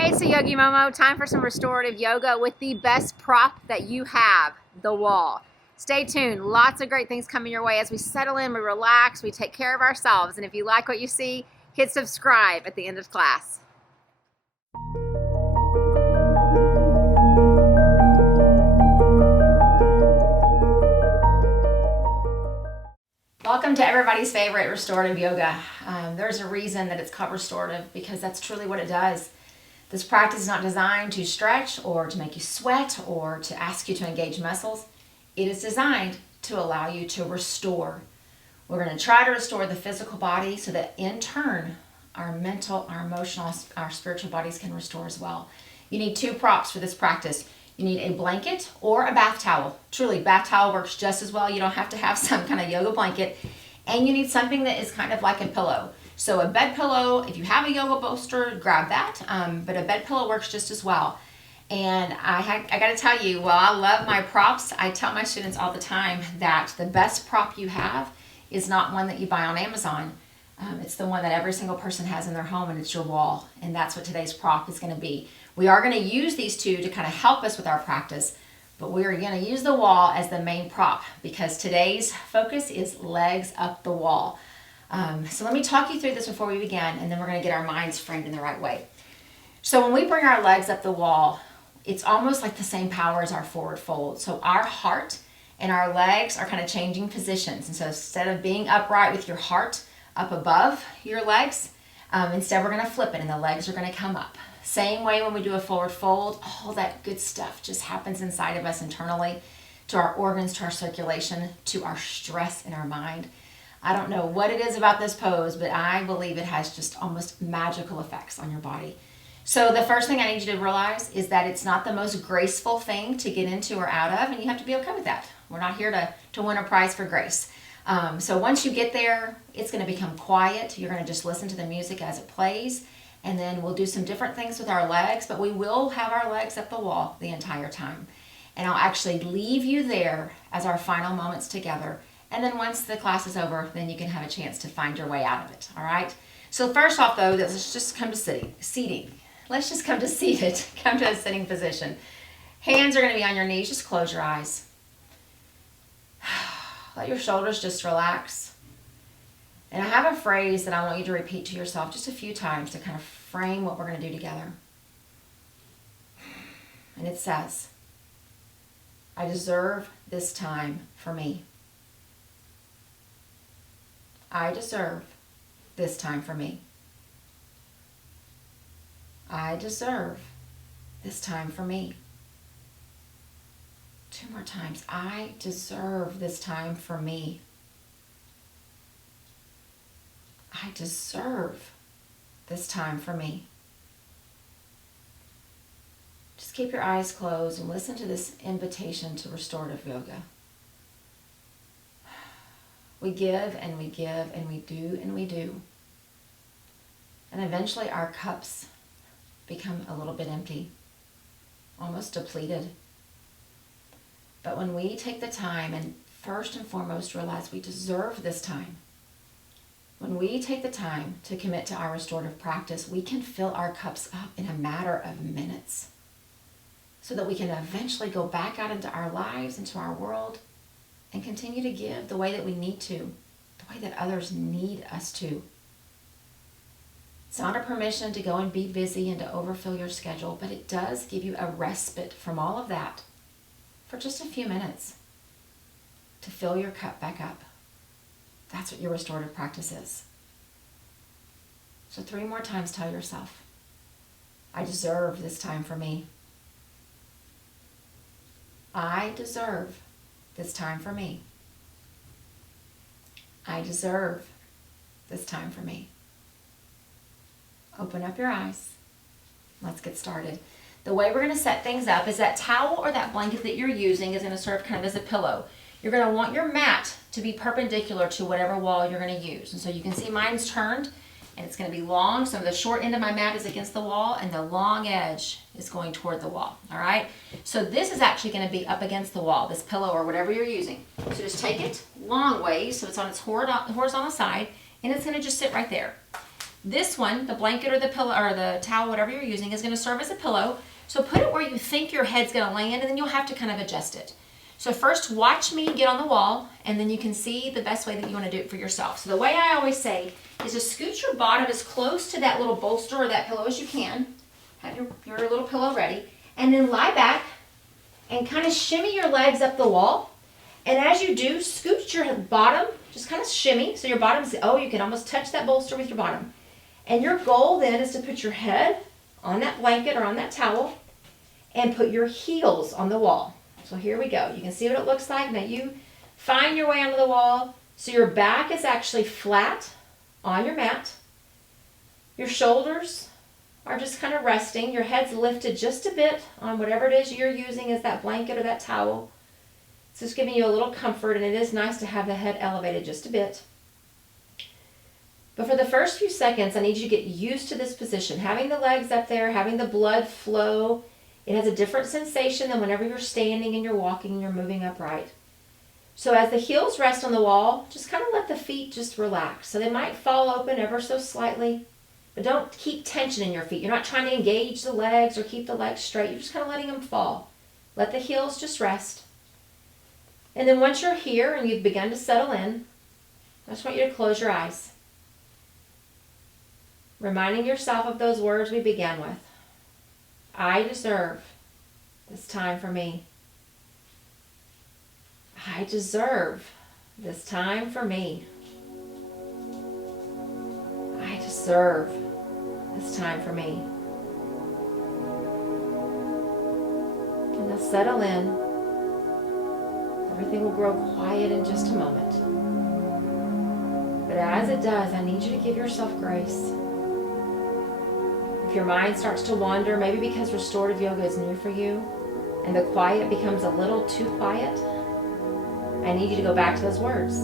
Hey, so Yogi Momo, time for some restorative yoga with the best prop that you have, the wall. Stay tuned. Lots of great things coming your way as we settle in, we relax, we take care of ourselves. And if you like what you see, hit subscribe at the end of class. Welcome to everybody's favorite restorative yoga. There's a reason that it's called restorative because that's truly what it does. This practice is not designed to stretch or to make you sweat or to ask you to engage muscles. It is designed to allow you to restore. We're going to try to restore the physical body so that in turn, our mental, our emotional, our spiritual bodies can restore as well. You need two props for this practice. You need a blanket or a bath towel. Truly, bath towel works just as well. You don't have to have some kind of yoga blanket. And you need something that is kind of like a pillow. So a bed pillow, if you have a yoga bolster, grab that. But a bed pillow works just as well. And I got to tell you, while I love my props, I tell my students all the time that the best prop you have is not one that you buy on Amazon. It's the one that every single person has in their home, and it's your wall. And that's what today's prop is going to be. We are going to use these two to kind of help us with our practice, but we're going to use the wall as the main prop because today's focus is legs up the wall. So let me talk you through this before we begin, and then we're going to get our minds framed in the right way. So when we bring our legs up the wall, it's almost like the same power as our forward fold. So our heart and our legs are kind of changing positions. And so instead of being upright with your heart up above your legs, instead we're going to flip it and the legs are going to come up. Same way when we do a forward fold, all that good stuff just happens inside of us internally, to our organs, to our circulation, to our stress in our mind. I don't know what it is about this pose, but I believe it has just almost magical effects on your body. So the first thing I need you to realize is that it's not the most graceful thing to get into or out of, and you have to be okay with that. We're not here to win a prize for grace. So once you get there, it's going to become quiet. You're going to just listen to the music as it plays, and then we'll do some different things with our legs, but we will have our legs up the wall the entire time. And I'll actually leave you there as our final moments together. And then once the class is over, then you can have a chance to find your way out of it, all right? So first off, though, let's just come to seating. Let's just come to seated, come to a sitting position. Hands are going to be on your knees. Just close your eyes. Let your shoulders just relax. And I have a phrase that I want you to repeat to yourself just a few times to kind of frame what we're going to do together. And it says, I deserve this time for me. I deserve this time for me. I deserve this time for me. Two more times. I deserve this time for me. I deserve this time for me. Just keep your eyes closed and listen to this invitation to restorative yoga. We give and we give and we do and we do. And eventually our cups become a little bit empty, almost depleted. But when we take the time and first and foremost realize we deserve this time, when we take the time to commit to our restorative practice, we can fill our cups up in a matter of minutes so that we can eventually go back out into our lives, into our world, and continue to give the way that we need to, the way that others need us to. It's not a permission to go and be busy and to overfill your schedule, but it does give you a respite from all of that for just a few minutes to fill your cup back up. That's what your restorative practice is. So 3 more times tell yourself, I deserve this time for me. I deserve this time for me. I deserve this time for me. Open up your eyes. Let's get started. The way we're going to set things up is that towel or that blanket that you're using is going to serve kind of as a pillow. You're going to want your mat to be perpendicular to whatever wall you're going to use. And so you can see mine's turned and it's going to be long. So the short end of my mat is against the wall and the long edge is going toward the wall. All right. So this is actually going to be up against the wall, this pillow or whatever you're using. So just take it long ways so it's on its horizontal side and it's going to just sit right there. This one, the blanket or the pillow or the towel, whatever you're using, is going to serve as a pillow. So put it where you think your head's going to land, and then you'll have to kind of adjust it. So first, watch me get on the wall, and then you can see the best way that you want to do it for yourself. So the way I always say is to scoot your bottom as close to that little bolster or that pillow as you can. Have your little pillow ready. And then lie back and kind of shimmy your legs up the wall. And as you do, scoot your bottom, just kind of shimmy. So your bottom's, you can almost touch that bolster with your bottom. And your goal then is to put your head on that blanket or on that towel and put your heels on the wall. So here we go. You can see what it looks like. Now you find your way onto the wall so your back is actually flat on your mat. Your shoulders are just kind of resting. Your head's lifted just a bit on whatever it is you're using as that blanket or that towel. It's just giving you a little comfort, and it is nice to have the head elevated just a bit. But for the first few seconds, I need you to get used to this position. Having the legs up there, having the blood flow, it has a different sensation than whenever you're standing and you're walking and you're moving upright. So as the heels rest on the wall, just kind of let the feet just relax. So they might fall open ever so slightly, but don't keep tension in your feet. You're not trying to engage the legs or keep the legs straight. You're just kind of letting them fall. Let the heels just rest. And then once you're here and you've begun to settle in, I just want you to close your eyes. Reminding yourself of those words we began with. I deserve this time for me. I deserve this time for me. I deserve this time for me. And now settle in. Everything will grow quiet in just a moment. But as it does, I need you to give yourself grace. If your mind starts to wander, maybe because restorative yoga is new for you, and the quiet becomes a little too quiet, I need you to go back to those words.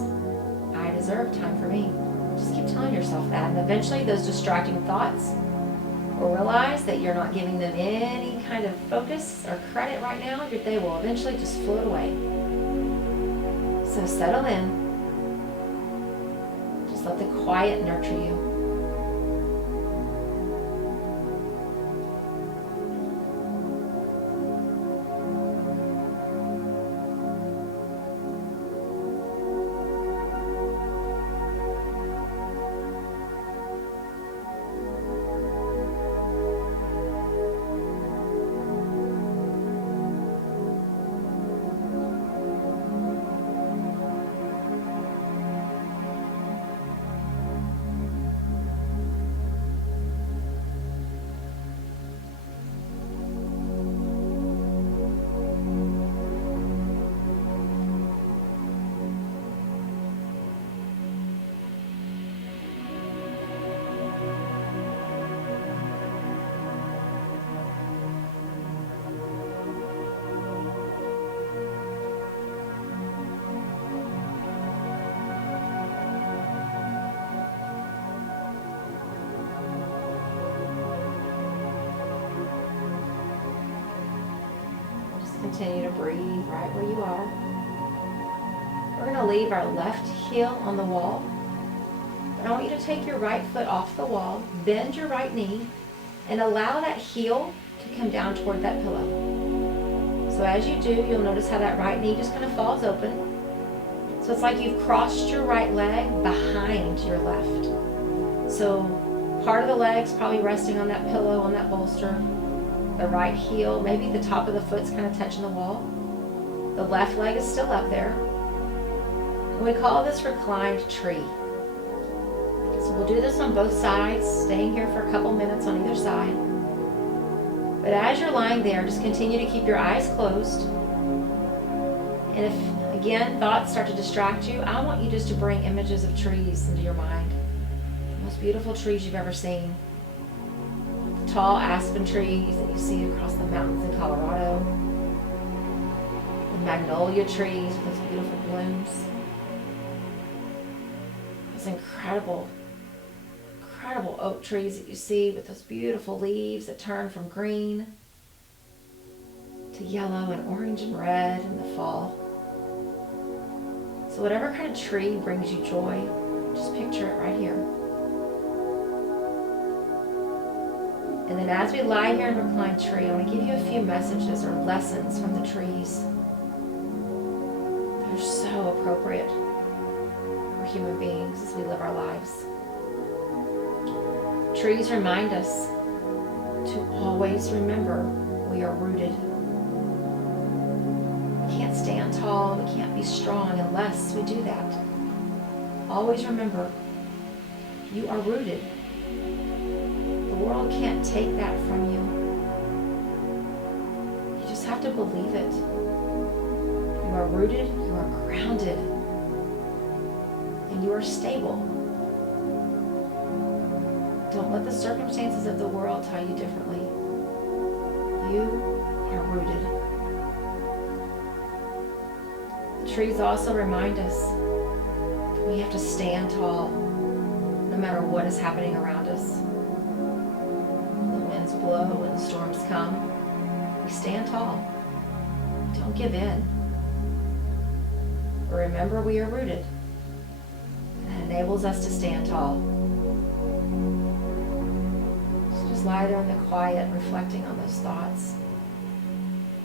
I deserve time for me. Just keep telling yourself that, and eventually those distracting thoughts will realize that you're not giving them any kind of focus or credit right now. They will eventually just float away. So settle in. Just let the quiet nurture you. Continue to breathe right where you are. We're going to leave our left heel on the wall. But I want you to take your right foot off the wall, bend your right knee, and allow that heel to come down toward that pillow. So as you do, you'll notice how that right knee just kind of falls open. So it's like you've crossed your right leg behind your left. So part of the leg's probably resting on that pillow, on that bolster. The right heel, maybe the top of the foot's kind of touching the wall. The left leg is still up there. And we call this reclined tree. So we'll do this on both sides, staying here for a couple minutes on either side. But as you're lying there, just continue to keep your eyes closed. And if, again, thoughts start to distract you, I want you just to bring images of trees into your mind. The most beautiful trees you've ever seen. Tall aspen trees that you see across the mountains in Colorado. The magnolia trees with those beautiful blooms. Those incredible oak trees that you see with those beautiful leaves that turn from green to yellow and orange and red in the fall. So whatever kind of tree brings you joy, just picture it right here. And then as we lie here in reclined tree, I want to give you a few messages or lessons from the trees. They're so appropriate for human beings as we live our lives. Trees remind us to always remember we are rooted. We can't stand tall, we can't be strong unless we do that. Always remember, you are rooted. The world can't take that from you. You just have to believe it. You are rooted, you are grounded, and you are stable. Don't let the circumstances of the world tell you differently. You are rooted. The trees also remind us that we have to stand tall no matter what is happening around us. When the winds blow and the storms come, we stand tall. Don't give in. But remember, we are rooted. And that enables us to stand tall. Just lie there in the quiet, reflecting on those thoughts.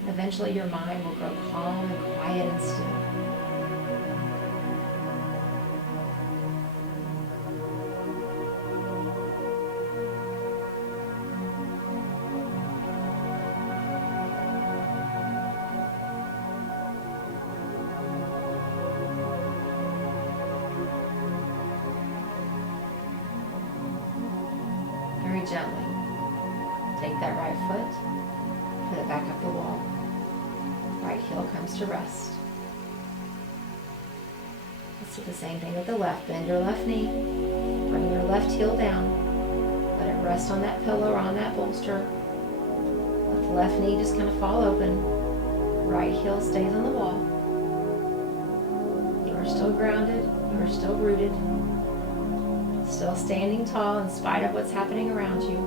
And eventually your mind will grow calm and quiet and still. Very gently. Take that right foot, put it back up the wall. Right heel comes to rest. Let's do the same thing with the left. Bend your left knee, bring your left heel down. Let it rest on that pillow or on that bolster. Let the left knee just kind of fall open. Right heel stays on the wall. You are still grounded, you are still rooted, still standing tall in spite of what's happening around you.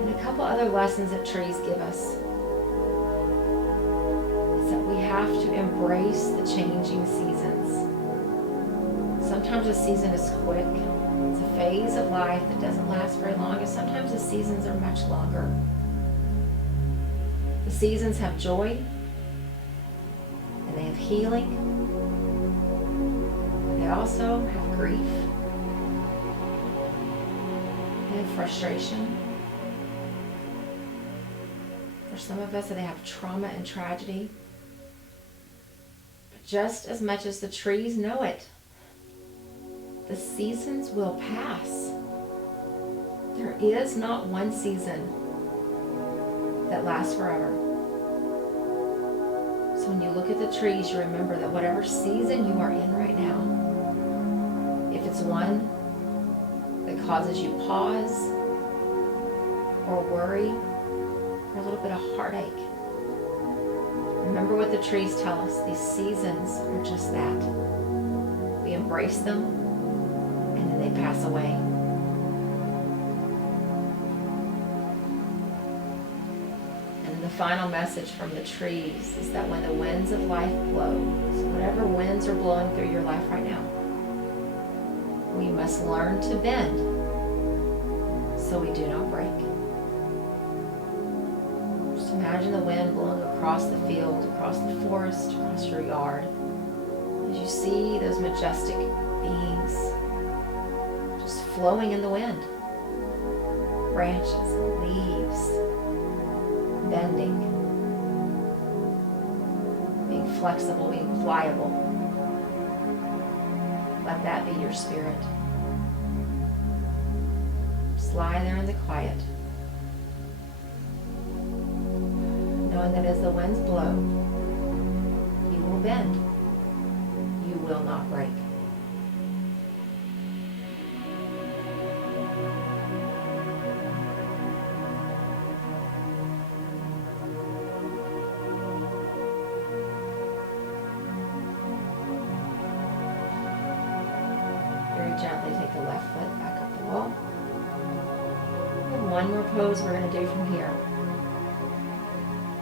And a couple other lessons that trees give us is that we have to embrace the changing seasons. Sometimes a season is quick. It's a phase of life that doesn't last very long, and sometimes the seasons are much longer. The seasons have joy, and they have healing. They also have grief and frustration. For some of us, they have trauma and tragedy. But just as much as the trees know it, the seasons will pass. There is not one season that lasts forever. So when you look at the trees, you remember that whatever season you are in right now, if it's one that causes you pause or worry or a little bit of heartache, remember what the trees tell us. These seasons are just that. We embrace them and then they pass away. And the final message from the trees is that when the winds of life blow, so whatever winds are blowing through your life right now, we must learn to bend so we do not break. Just imagine the wind blowing across the field, across the forest, across your yard. As you see those majestic beings just flowing in the wind. Branches and leaves bending, being flexible, being pliable. Let that be your spirit. Just lie there in the quiet, knowing that as the winds blow, you will bend. You will not break. Gently take the left foot back up the wall. And one more pose we're going to do from here.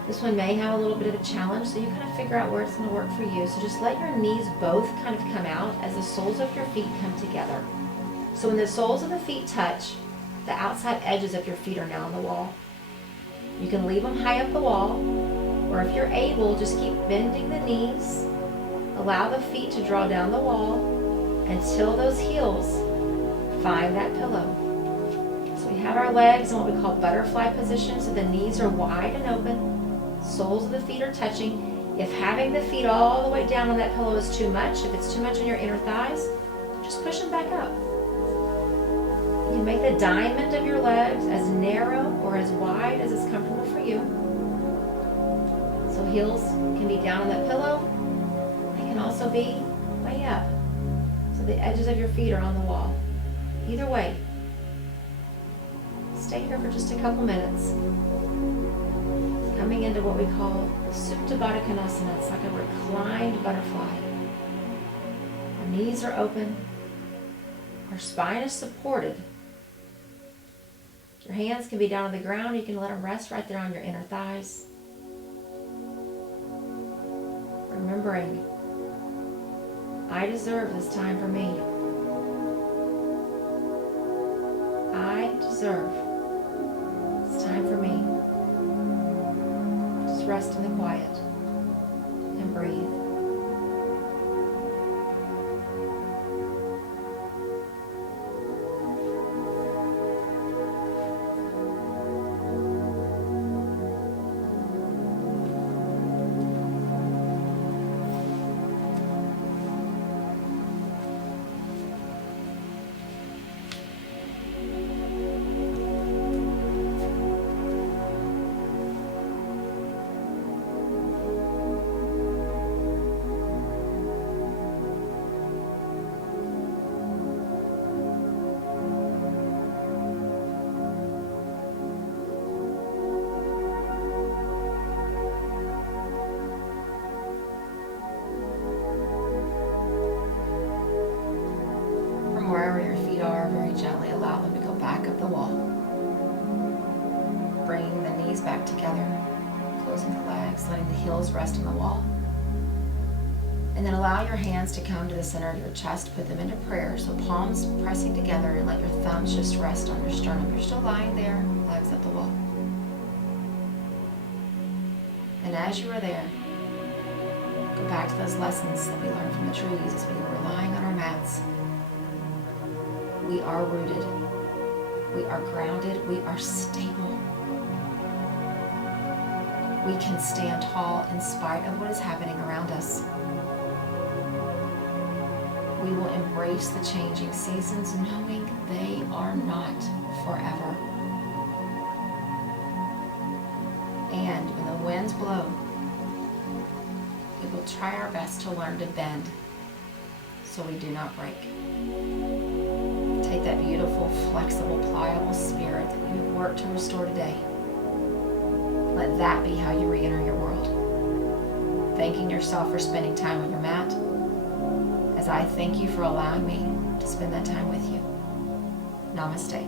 This one may have a little bit of a challenge, so you kind of figure out where it's going to work for you. So just let your knees both kind of come out as the soles of your feet come together. So when the soles of the feet touch, The outside edges of your feet are now on the wall. You can leave them high up the wall, or if you're able, just keep bending the knees. Allow the feet to draw down the wall until those heels find that pillow. So we have our legs in what we call butterfly position, so the knees are wide and open, soles of the feet are touching. If having the feet all the way down on that pillow is too much, if it's too much on your inner thighs, just push them back up. You can make the diamond of your legs as narrow or as wide as is comfortable for you. So heels can be down on that pillow. They can also be way up. So the edges of your feet are on the wall. Either way. Stay here for just a couple minutes. Coming into what we call Supta Baddha Konasana. It's like a reclined butterfly. Our knees are open. Our spine is supported. Your hands can be down on the ground. You can let them rest right there on your inner thighs. Remembering, I deserve this time for me. I deserve this time for me. Just rest in the quiet and breathe. Wherever your feet are, very gently allow them to go back up the wall. Bringing the knees back together, closing the legs, letting the heels rest on the wall. And then allow your hands to come to the center of your chest, put them into prayer. So palms pressing together and let your thumbs just rest on your sternum. You're still lying there, legs up the wall. And as you are there, go back to those lessons that we learned from the trees as we were lying on our mats. We are rooted, we are grounded, we are stable. We can stand tall in spite of what is happening around us. We will embrace the changing seasons knowing they are not forever. And when the winds blow, we will try our best to learn to bend so we do not break. Take that beautiful, flexible, pliable spirit that you have worked to restore today. Let that be how you re-enter your world. Thanking yourself for spending time on your mat, as I thank you for allowing me to spend that time with you. Namaste.